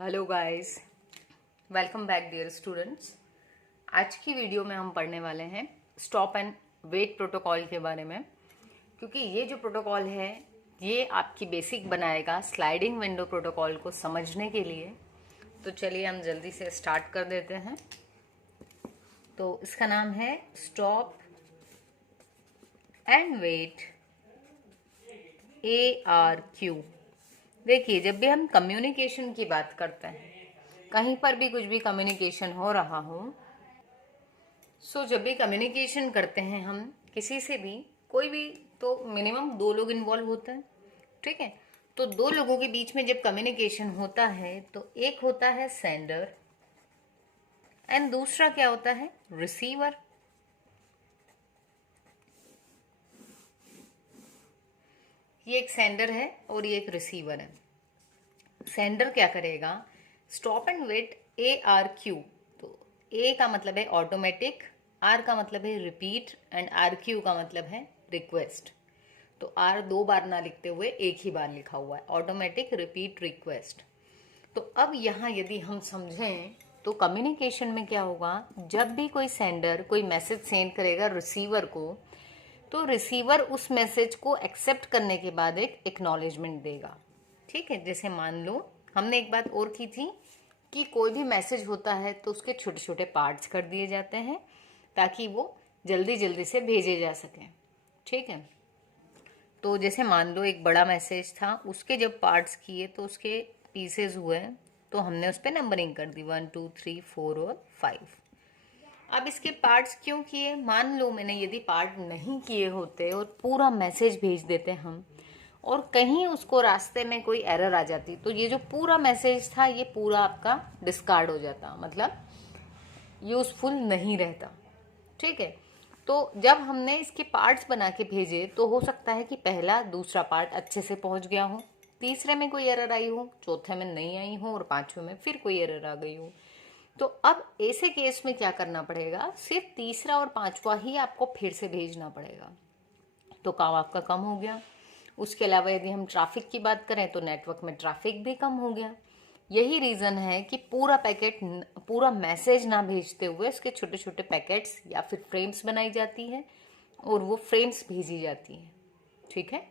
Hello guys, welcome back dear students. आज की video में हम पढ़ने वाले हैं स्टॉप एंड वेट प्रोटोकॉल के बारे में, क्योंकि ये जो प्रोटोकॉल है ये आपकी बेसिक बनाएगा स्लाइडिंग विंडो प्रोटोकॉल को समझने के लिए। तो चलिए हम जल्दी से स्टार्ट कर देते हैं। तो इसका नाम है स्टॉप एंड वेट ARQ। देखिए, जब भी हम कम्युनिकेशन की बात करते हैं, कहीं पर भी कुछ भी कम्युनिकेशन हो रहा हो, जब भी कम्युनिकेशन करते हैं हम किसी से भी, कोई भी, तो मिनिमम 2 लोग इन्वॉल्व होते हैं। ठीक है, तो 2 लोगों के बीच में जब कम्युनिकेशन होता है तो एक होता है सेंडर एंड दूसरा क्या होता है, रिसीवर। ये एक सेंडर है और ये एक रिसीवर है। सेंडर क्या करेगा, स्टॉप एंड वेट ARQ। तो A का मतलब है ऑटोमेटिक, R का मतलब है रिपीट एंड RQ का मतलब है रिक्वेस्ट। तो R 2 बार ना लिखते हुए एक ही बार लिखा हुआ है, ऑटोमेटिक रिपीट रिक्वेस्ट। तो अब यहाँ यदि हम समझें तो कम्युनिकेशन में क्या होगा, जब भी कोई सेंडर कोई मैसेज सेंड करेगा रिसीवर को, तो रिसीवर उस मैसेज को एक्सेप्ट करने के बाद एक एक्नॉलेजमेंट देगा। ठीक है, जैसे मान लो हमने एक बात और की थी कि कोई भी मैसेज होता है तो उसके छोटे छोटे पार्ट्स कर दिए जाते हैं ताकि वो जल्दी जल्दी से भेजे जा सकें। ठीक है, तो जैसे मान लो एक बड़ा मैसेज था, उसके जब पार्ट्स किए तो उसके पीसेज हुए, तो हमने उस पर नंबरिंग कर दी 1 2 3 4 और 5। अब इसके पार्ट्स क्यों किए, मान लो मैंने यदि पार्ट नहीं किए होते और पूरा मैसेज भेज देते हम, और कहीं उसको रास्ते में कोई एरर आ जाती, तो ये जो पूरा मैसेज था ये पूरा आपका डिस्कार्ड हो जाता, मतलब यूजफुल नहीं रहता। ठीक है, तो जब हमने इसके पार्ट्स बना के भेजे तो हो सकता है कि पहला दूसरा पार्ट अच्छे से पहुंच गया हो, तीसरे में कोई एरर आई हो, चौथे में नहीं आई हो और पांचवें में फिर कोई एरर आ गई हो। तो अब ऐसे केस में क्या करना पड़ेगा, सिर्फ तीसरा और पांचवा ही आपको फिर से भेजना पड़ेगा, तो काम आपका कम हो गया। उसके अलावा यदि हम ट्रैफिक की बात करें तो नेटवर्क में ट्रैफिक भी कम हो गया। यही रीज़न है कि पूरा मैसेज ना भेजते हुए इसके छोटे छोटे पैकेट्स या फिर फ्रेम्स बनाई जाती है और वो फ्रेम्स भेजी जाती है। ठीक है,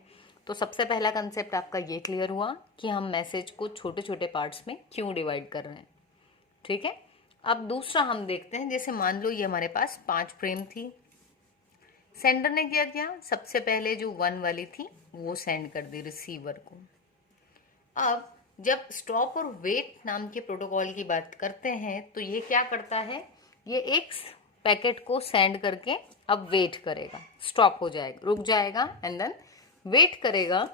तो सबसे पहला कंसेप्ट आपका ये क्लियर हुआ कि हम मैसेज को छोटे छोटे पार्ट्स में क्यों डिवाइड कर रहे हैं। ठीक है, अब दूसरा हम देखते हैं। जैसे मान लो ये हमारे पास 5 फ्रेम थी, सेंडर ने क्या किया, सबसे पहले जो 1 वाली थी वो सेंड कर दी रिसीवर को। अब जब स्टॉप और वेट नाम के प्रोटोकॉल की बात करते हैं तो ये क्या करता है, ये एक पैकेट को सेंड करके अब वेट करेगा, स्टॉप हो जाएगा, रुक जाएगा एंड देन वेट करेगा।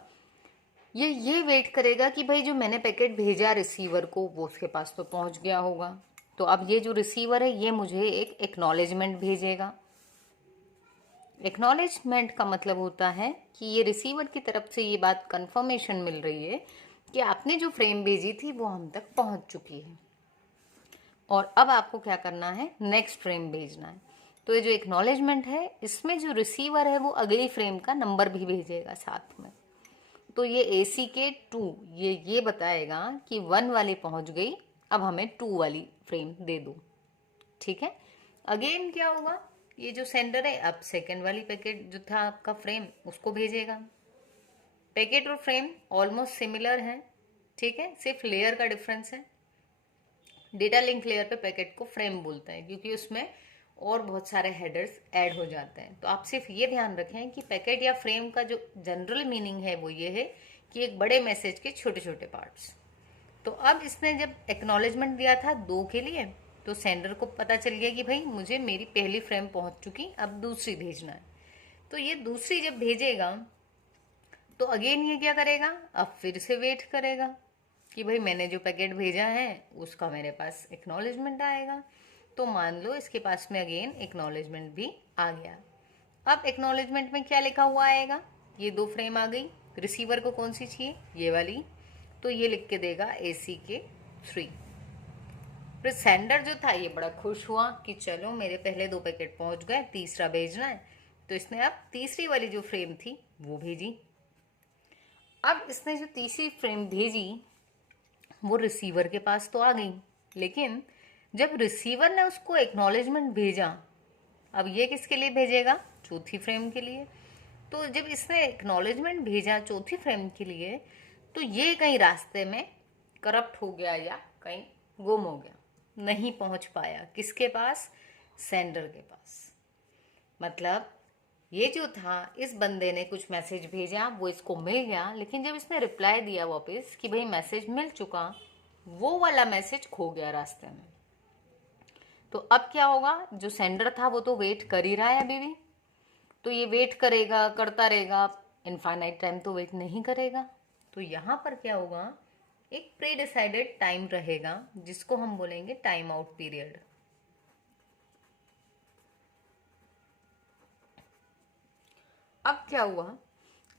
ये वेट करेगा कि भाई जो मैंने पैकेट भेजा रिसीवर को वो उसके पास तो पहुंच गया होगा। तो अब ये जो रिसीवर है ये मुझे एक एक्नॉलेजमेंट भेजेगा। एक्नॉलेजमेंट का मतलब होता है कि ये रिसीवर की तरफ से ये बात कंफर्मेशन मिल रही है कि आपने जो फ्रेम भेजी थी वो हम तक पहुंच चुकी है और अब आपको क्या करना है, नेक्स्ट फ्रेम भेजना है। तो ये जो एक्नॉलेजमेंट है इसमें जो रिसीवर है वो अगली फ्रेम का नंबर भी भेजेगा साथ में। तो ये ACK 2 ये बताएगा कि 1 वाली पहुंच गई, अब हमें 2 वाली फ्रेम दे दो। ठीक है, अगेन क्या होगा, ये जो सेंडर है अब सेकंड वाली पैकेट जो था आपका फ्रेम उसको भेजेगा। पैकेट और फ्रेम ऑलमोस्ट सिमिलर है। ठीक है, सिर्फ लेयर का डिफरेंस है। डेटा लिंक लेयर पे पैकेट को फ्रेम बोलते हैं क्योंकि उसमें और बहुत सारे हेडर्स ऐड हो जाते हैं। तो आप सिर्फ ये ध्यान रखें कि पैकेट या फ्रेम का जो जनरल मीनिंग है वो ये है कि एक बड़े मैसेज के छोटे छोटे पार्ट्स। तो अब इसने जब एक्नॉलेजमेंट दिया था 2 के लिए, तो सेंडर को पता चल गया कि भाई मुझे मेरी पहली फ्रेम पहुंच चुकी, अब दूसरी भेजना है। तो ये दूसरी जब भेजेगा तो अगेन ये क्या करेगा, अब फिर से वेट करेगा कि भाई मैंने जो पैकेट भेजा है उसका मेरे पास एक्नॉलेजमेंट आएगा। तो मान लो इसके पास में अगेन एक्नॉलेजमेंट भी आ गया। अब एक्नॉलेजमेंट में क्या लिखा हुआ आएगा, ये 2 फ्रेम आ गई, रिसीवर को कौन सी चाहिए, ये वाली, तो ये लिख के देगा ACK 3। फिर सेंडर जो था ये बड़ा खुश हुआ कि चलो मेरे पहले 2 पैकेट पहुंच गए, तीसरा भेजना है, तो इसने अब तीसरी वाली जो फ्रेम थी वो भेजी। अब इसने जो तीसरी फ्रेम भेजी वो रिसीवर के पास तो आ गई, लेकिन जब रिसीवर ने उसको एक्नॉलेजमेंट भेजा, अब ये किसके लिए भेजेगा? चौथी फ्रेम के लिए। तो जब इसने एक्नॉलेजमेंट भेजा चौथी फ्रेम के लिए, तो ये कहीं रास्ते में करप्ट हो गया या कहीं गुम हो गया, नहीं पहुंच पाया किसके पास? सेंडर के पास। मतलब ये जो था, इस बंदे ने कुछ मैसेज भेजा, वो इसको मिल गया, लेकिन जब इसने रिप्लाई दिया वापस कि भाई मैसेज मिल चुका, वो वाला मैसेज खो गया रास्ते में। तो अब क्या होगा? जो सेंडर था वो तो वेट कर ही रहा है अभी भी, तो ये वेट करेगा, करता रहेगा, इनफाइनाइट टाइम तो वेट नहीं करेगा। तो यहाँ पर क्या होगा? एक प्री डिसाइडेड टाइम रहेगा, जिसको हम बोलेंगे टाइम आउट पीरियड। अब क्या हुआ?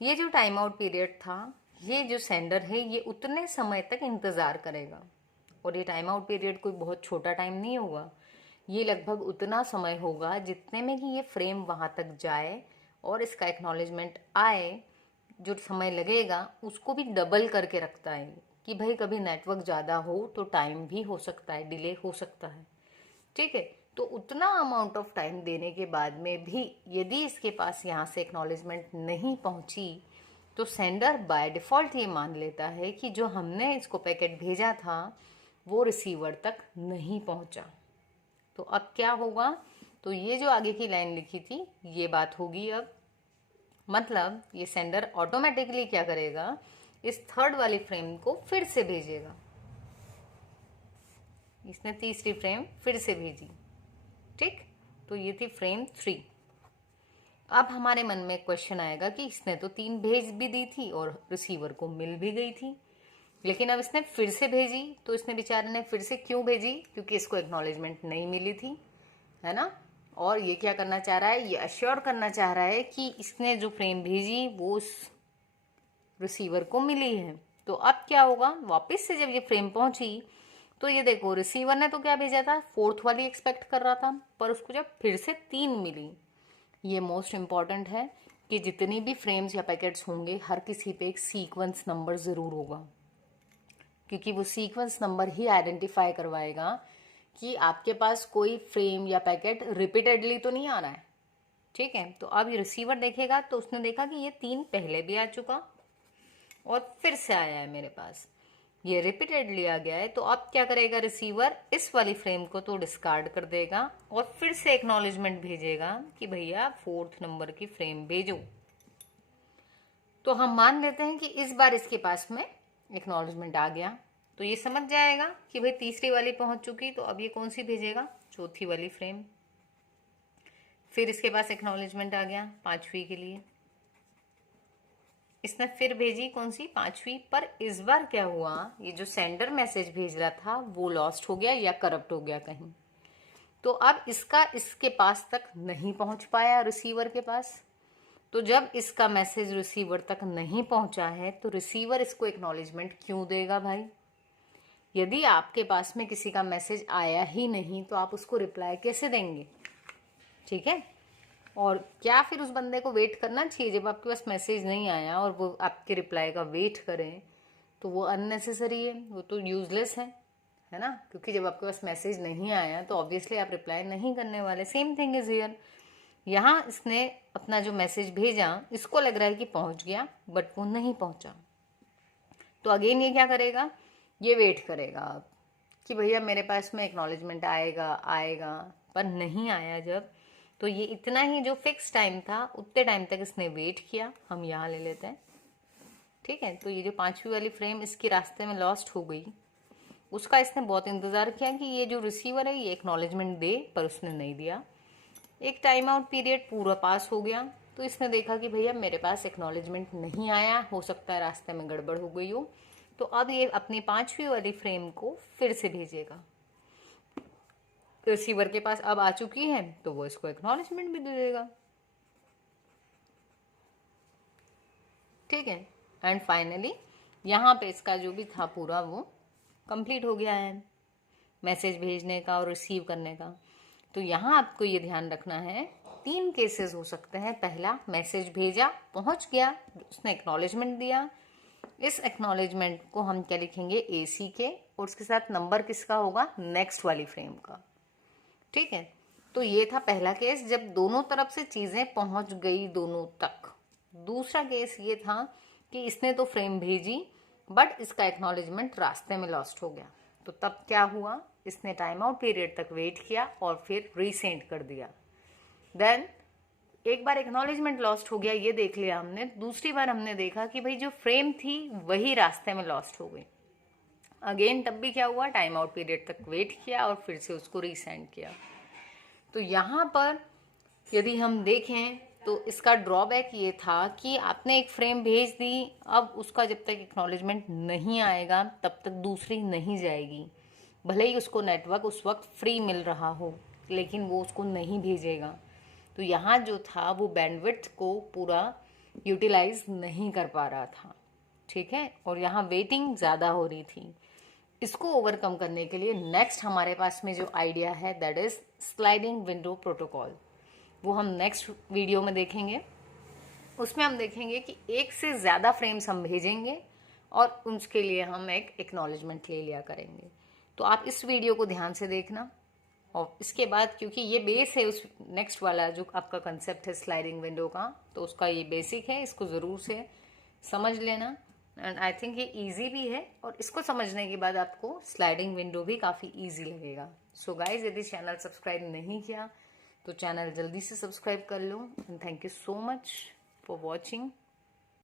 ये जो टाइम आउट पीरियड था, ये जो सेंडर है ये उतने समय तक इंतजार करेगा, और ये टाइम आउट पीरियड कोई बहुत छोटा टाइम नहीं होगा, ये लगभग उतना समय होगा जितने में कि ये फ्रेम वहां तक जाए और इसका एक्नॉलेजमेंट आए। जो समय लगेगा उसको भी डबल करके रखता है कि भाई कभी नेटवर्क ज़्यादा हो तो टाइम भी हो सकता है, डिले हो सकता है। ठीक है, तो उतना अमाउंट ऑफ टाइम देने के बाद में भी यदि इसके पास यहाँ से एक्नॉलेजमेंट नहीं पहुंची, तो सेंडर बाय डिफ़ॉल्ट ये मान लेता है कि जो हमने इसको पैकेट भेजा था वो रिसीवर तक नहीं पहुंचा। तो अब क्या होगा? तो ये जो आगे की लाइन लिखी थी ये बात होगी अब। मतलब ये सेंडर ऑटोमेटिकली क्या करेगा? इस थर्ड वाली फ्रेम को फिर से भेजेगा। इसने तीसरी फ्रेम फिर से भेजी। ठीक, तो ये थी फ्रेम 3। अब हमारे मन में क्वेश्चन आएगा कि इसने तो 3 भेज भी दी थी और रिसीवर को मिल भी गई थी, लेकिन अब इसने फिर से भेजी, तो इसने बेचारे ने फिर से क्यों भेजी? क्योंकि इसको एक्नॉलेजमेंट नहीं मिली थी, है ना। और ये क्या करना चाह रहा है? ये अश्योर करना चाह रहा है कि इसने जो फ्रेम भेजी वो उस रिसीवर को मिली है। तो अब क्या होगा? वापस से जब ये फ्रेम पहुंची, तो ये देखो रिसीवर ने तो क्या भेजा था? 4th वाली एक्सपेक्ट कर रहा था, पर उसको जब फिर से 3 मिली। ये मोस्ट इम्पॉर्टेंट है कि जितनी भी फ्रेम्स या पैकेट्स होंगे, हर किसी पे एक सीक्वेंस नंबर ज़रूर होगा, क्योंकि वो सीक्वेंस नंबर ही आइडेंटिफाई करवाएगा कि आपके पास कोई फ्रेम या पैकेट रिपीटेडली तो नहीं आ रहा है। ठीक है, तो अब ये रिसीवर देखेगा तो उसने देखा कि ये 3 पहले भी आ चुका और फिर से आया है मेरे पास, ये रिपीटेडली आ गया है। तो अब क्या करेगा रिसीवर? इस वाली फ्रेम को तो डिस्कार्ड कर देगा और फिर से एक्नॉलेजमेंट भेजेगा कि भैया 4th नंबर की फ्रेम भेजो। तो हम मान लेते हैं कि इस बार इसके पास में एक्नॉलेजमेंट आ गया, तो ये समझ जाएगा कि भाई तीसरी वाली पहुंच चुकी, तो अब ये कौन सी भेजेगा? चौथी वाली फ्रेम। फिर इसके पास एक्नॉलेजमेंट आ गया 5वीं के लिए, इसने फिर भेजी कौन सी? 5वीं। पर इस बार क्या हुआ? ये जो सेंडर मैसेज भेज रहा था वो लॉस्ट हो गया या करप्ट हो गया कहीं, तो अब इसके पास तक नहीं पहुंच पाया रिसीवर के पास। तो जब इसका मैसेज रिसीवर तक नहीं पहुंचा है, तो रिसीवर इसको एक्नॉलेजमेंट क्यों देगा भाई? यदि आपके पास में किसी का मैसेज आया ही नहीं तो आप उसको रिप्लाई कैसे देंगे? ठीक है, और क्या फिर उस बंदे को वेट करना चाहिए? जब आपके पास मैसेज नहीं आया और वो आपके रिप्लाई का वेट करें, तो वो अननेसेसरी है, वो तो यूजलेस है ना। क्योंकि जब आपके पास मैसेज नहीं आया तो ऑब्वियसली आप रिप्लाई नहीं करने वाले। Same thing is here. यहाँ इसने अपना जो मैसेज भेजा, इसको लग रहा है कि पहुंच गया, बट वो नहीं पहुंचा। तो अगेन ये क्या करेगा? ये वेट करेगा अब कि भैया मेरे पास में एक्नॉलेजमेंट आएगा आएगा, पर नहीं आया जब, तो ये इतना ही जो फिक्स टाइम था उतने टाइम तक इसने वेट किया। हम यहाँ ले लेते हैं। ठीक है, तो ये जो 5वीं वाली फ्रेम इसके रास्ते में लॉस्ट हो गई, उसका इसने बहुत इंतज़ार किया कि ये जो रिसीवर है ये एक्नॉलेजमेंट दे, पर उसने नहीं दिया। एक टाइम आउट पीरियड पूरा पास हो गया, तो इसने देखा कि भैया मेरे पास एक्नॉलेजमेंट नहीं आया, हो सकता है रास्ते में गड़बड़ हो गई हो। तो अब ये अपनी 5वीं वाली फ्रेम को फिर से भेजेगा। रिसीवर के पास अब आ चुकी है, तो वो इसको एक्नॉलेजमेंट भी दे देगा। ठीक है, एंड फाइनली यहाँ पे इसका जो भी था पूरा वो कंप्लीट हो गया है, मैसेज भेजने का और रिसीव करने का। तो यहाँ आपको ये ध्यान रखना है, 3 केसेस हो सकते हैं। पहला, मैसेज भेजा, पहुँच गया, उसने एक्नॉलेजमेंट दिया, इस एक्नॉलेजमेंट को हम क्या लिखेंगे, AC के, और उसके साथ नंबर किसका होगा, नेक्स्ट वाली फ्रेम का। ठीक है, तो ये था पहला केस जब दोनों तरफ से चीजें पहुंच गई दोनों तक। दूसरा केस ये था कि इसने तो फ्रेम भेजी बट इसका एक्नॉलेजमेंट रास्ते में लॉस्ट हो गया। तो तब क्या हुआ, इसने टाइम आउट पीरियड तक वेट किया और फिर रीसेंड कर दिया। देन एक बार एक्नॉलेजमेंट लॉस्ट हो गया, ये देख लिया हमने। दूसरी बार हमने देखा कि भाई जो फ्रेम थी वही रास्ते में लॉस्ट हो गई। अगेन तब भी क्या हुआ, टाइम आउट पीरियड तक वेट किया और फिर से उसको रीसेंड किया। तो यहाँ पर यदि हम देखें तो इसका ड्रॉबैक ये था कि आपने एक फ्रेम भेज दी, अब उसका जब तक एक्नॉलेजमेंट नहीं आएगा तब तक दूसरी नहीं जाएगी। भले ही उसको नेटवर्क उस वक्त फ्री मिल रहा हो, लेकिन वो उसको नहीं भेजेगा। तो यहाँ जो था वो बैंडविड्थ को पूरा यूटिलाइज नहीं कर पा रहा था। ठीक है, और यहाँ वेटिंग ज़्यादा हो रही थी। इसको ओवरकम करने के लिए नेक्स्ट हमारे पास में जो आइडिया है that is sliding window protocol. वो हम नेक्स्ट वीडियो में देखेंगे। उसमें हम देखेंगे कि एक से ज़्यादा फ्रेम्स हम भेजेंगे और उसके लिए हम एक एक्नॉलेजमेंट ले लिया करेंगे। तो आप इस वीडियो को ध्यान से देखना। और इसके बाद क्योंकि ये बेस है उस नेक्स्ट वाला जो आपका कंसेप्ट है स्लाइडिंग विंडो का, तो उसका ये बेसिक है, इसको ज़रूर से समझ लेना। एंड आई थिंक ये इजी भी है, और इसको समझने के बाद आपको स्लाइडिंग विंडो भी काफ़ी इजी लगेगा। सो गाइज, यदि चैनल सब्सक्राइब नहीं किया तो चैनल जल्दी से सब्सक्राइब कर लो। And thank you so much for watching.